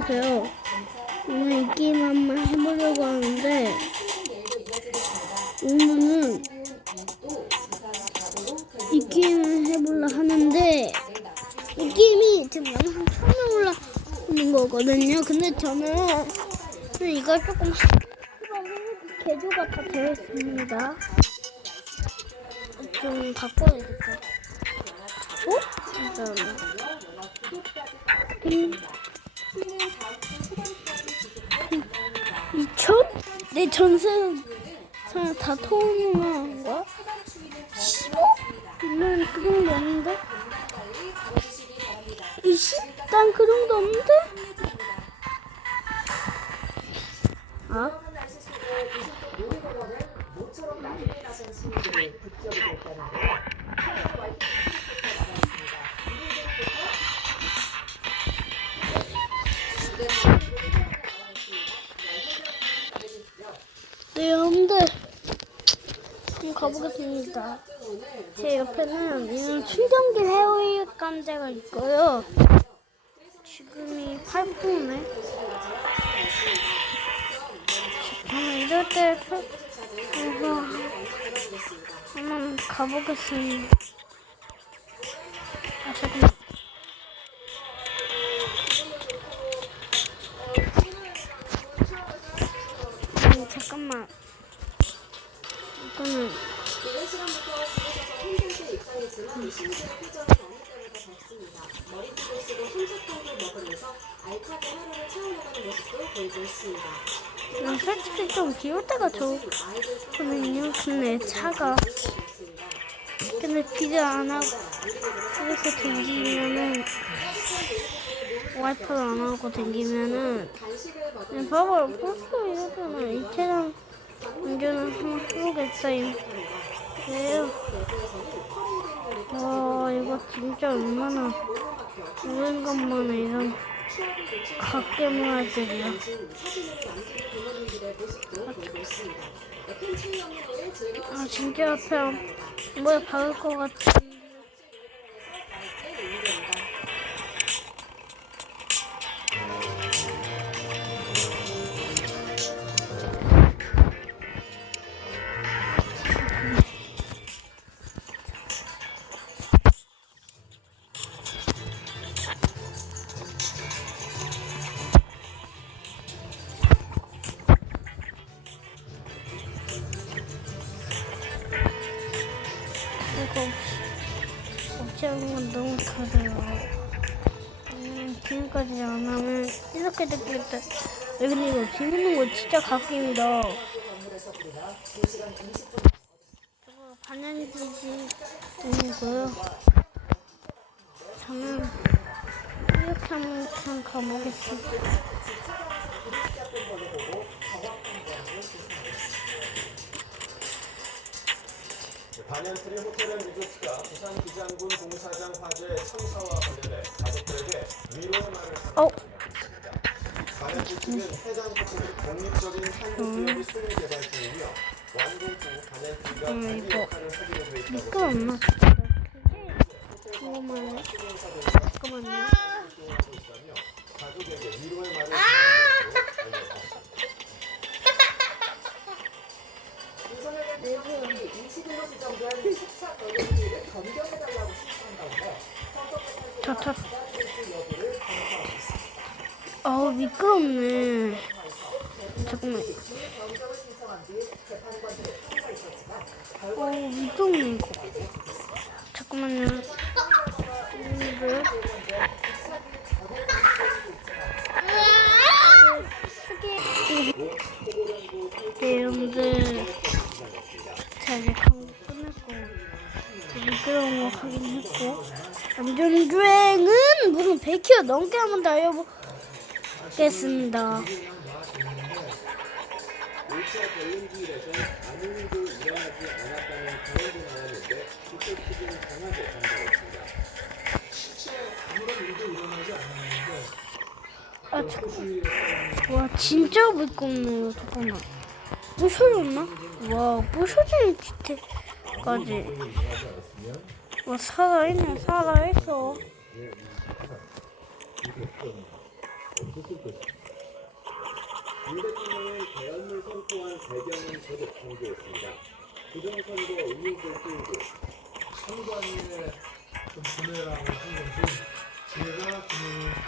안녕하세요. 오늘 이 게임 한번 해보려고 하는데 오늘은 이 게임을 해보려 하는데 이 게임이 지금 영상 처음 올라오는 거거든요. 근데 저는 이걸 조금 개조가 다 되어 있습니다. 좀 바꿔야겠다. 어? 잠깐만. 음. 2천? 내 전세 다 통화한 거야? 15? 난 그 정도 없는데? 20? 난 그 정도 없는데? 아? 네, 여러분들. 지금 가보겠습니다. 제 옆에는 이런 충전기 회의감대가 있고요. 지금이 8분이네. 저는 이럴 때 그래서 한번 가보겠습니다. 아, 잠깐만. 입상했지만 신기한 표정이 어느 때보다 밝습니다. 머리 띠를 쓰고 솜사탕을 먹으면서 알차게 하루를 채워나가는 모습도 보이고 있습니다. 난 솔직히 좀 비올 때가 좋거든요. 근데 차가 근데 비를 안 하고 이렇게 댕기면은 와이퍼를 안 하고 댕기면은 그냥 봐봐 벌써 이러잖아 이태랑 운전을 한번 해보겠다 왜요? 와 이거 진짜 얼마나 오랜간만에 이런 각계문화들이야 아 진짜 앞에 뭐에 박을 것이 없애는 건 너무 그래요. 음, 지금까지 안 하면 이렇게 됐겠다. 근데 이거 비비는 거 진짜 갓김이다. 저거 반연지지 아니고요. 저는 이렇게 한번 그냥 가보겠습니다. 반얀트리 호텔 앤 리조트가 부산 기장군 공사장 화재 참사와 관련해 가족들에게 위로의 말을 어, 반얀트 측은 해당 호텔이 독립적인 한국 기업이 소유 개발 중이며 완공 후 음, 관리 이거 역할을 돼 있다고 이거 엄마. 잠깐만요. 잠깐만요. 가족에게 위로의 말을 전했다고 알렸습니다. 윤석열 대통령이 21로 지정된 식사 거리를 변경해달라고 신청한 가운데 저, 저, 받아들일지 여부를 검토하고 있습니다. 어우, 미끄럽네. 잠깐만. 어우, 미끄럽네, 이거. 잠깐만요. 이거. 미끄러운 거 확인했고. 안전주행은 무슨 100km 넘게 한번 달려보겠습니다. 아, 잠깐. 와, 진짜 미끄럽네요. 잠깐만. 부셔졌나? 와, 부셔진 기태 까지. 와, 살아있네, 그는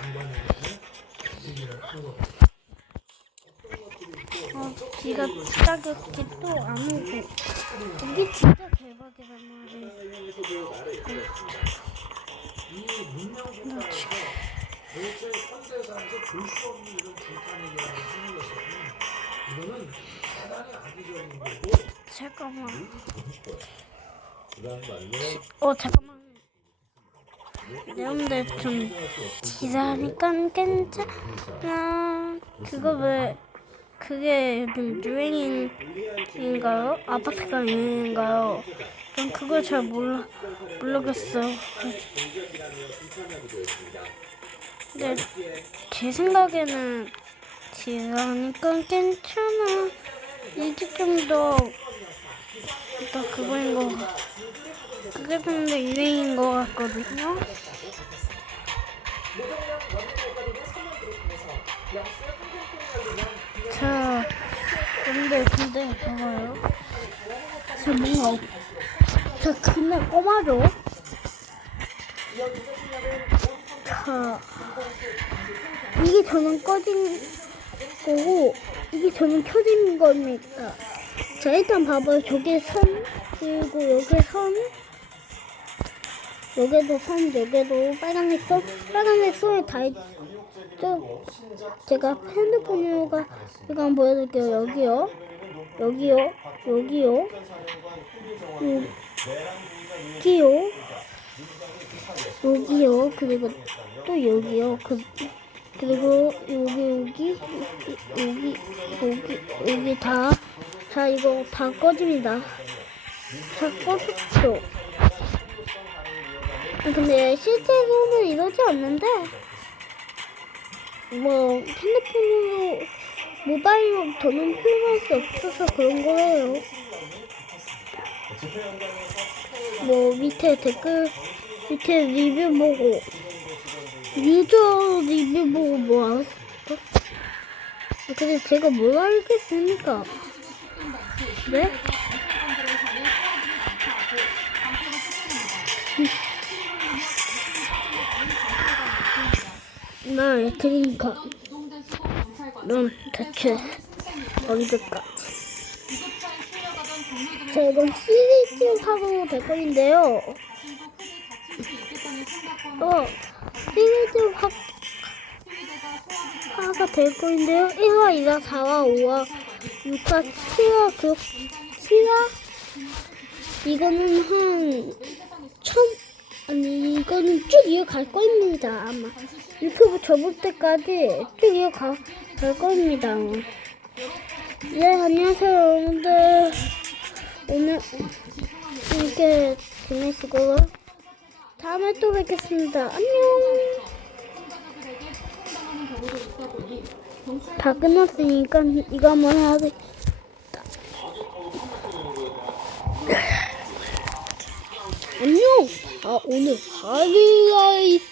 장관에게 얘기를 한 겁니다. 어, 비가 시작했기 또안 오고. 여기 진짜 도대체 현대사에서 볼 수 없는 이런 얘기를 하는 것은 이거는 대단히 악의적인 거고 잠깐만. 어, 잠깐만. 여러분들 좀 기다리니까 괜찮아. 그거 왜, 그게 요즘 유행인가요? 아파트가 유행인가요? 전 그걸 잘 몰라, 모르겠어. 근데 제 생각에는 기다리니까 괜찮아. 이게 좀 더, 더 그거인 거. 그게 좀 더 유행인 것 같거든요. 자, 근데 근데 봐봐요. 저 뭔가 없... 저 그냥 꼬마죠. 자, 이게 저는 꺼진 거고 이게 저는 켜진 겁니다. 자 일단 봐봐요. 저게 선 그리고 여기 선 여기도 선 여기도 빨간색 선 빨간색 선이 다 있죠. 제가 핸드폰으로가 한번 보여드릴게요. 여기요, 여기요, 여기요, 여기요, 여기요. 그리고 또 여기요. 그 그리고 여기 여기 여기 여기 여기 다. 자 이거 다 꺼집니다. 자 꺼졌죠. 아, 근데 실제로는 이러지 않는데 뭐 핸드폰으로 모바일로 더는 표현할 수 없어서 그런 거예요. 뭐 밑에 댓글 밑에 리뷰 보고 유저 리뷰 보고 뭐 알았을까? 아, 근데 제가 뭘 알겠습니까? 네? 나 그러니까 넌 대체 언제까지? 자 이건 시리즈 하고 될 거인데요. 어 시리즈 화 화가 될 거인데요. 1화, 2화, 4화, 5화, 6화, 7화, 그 7화? 이거는 한 천, 아니 이거는 쭉 이어갈 겁니다 아마. 유튜브 접을 때까지 쭉 이어갈 갈 겁니다. 네 안녕하세요 여러분들. 오늘 이렇게 지내시고 다음에 또 뵙겠습니다. 안녕. 다 끝났으니까 이거 한번 해야겠다. 안녕. 아 오늘 하이라이트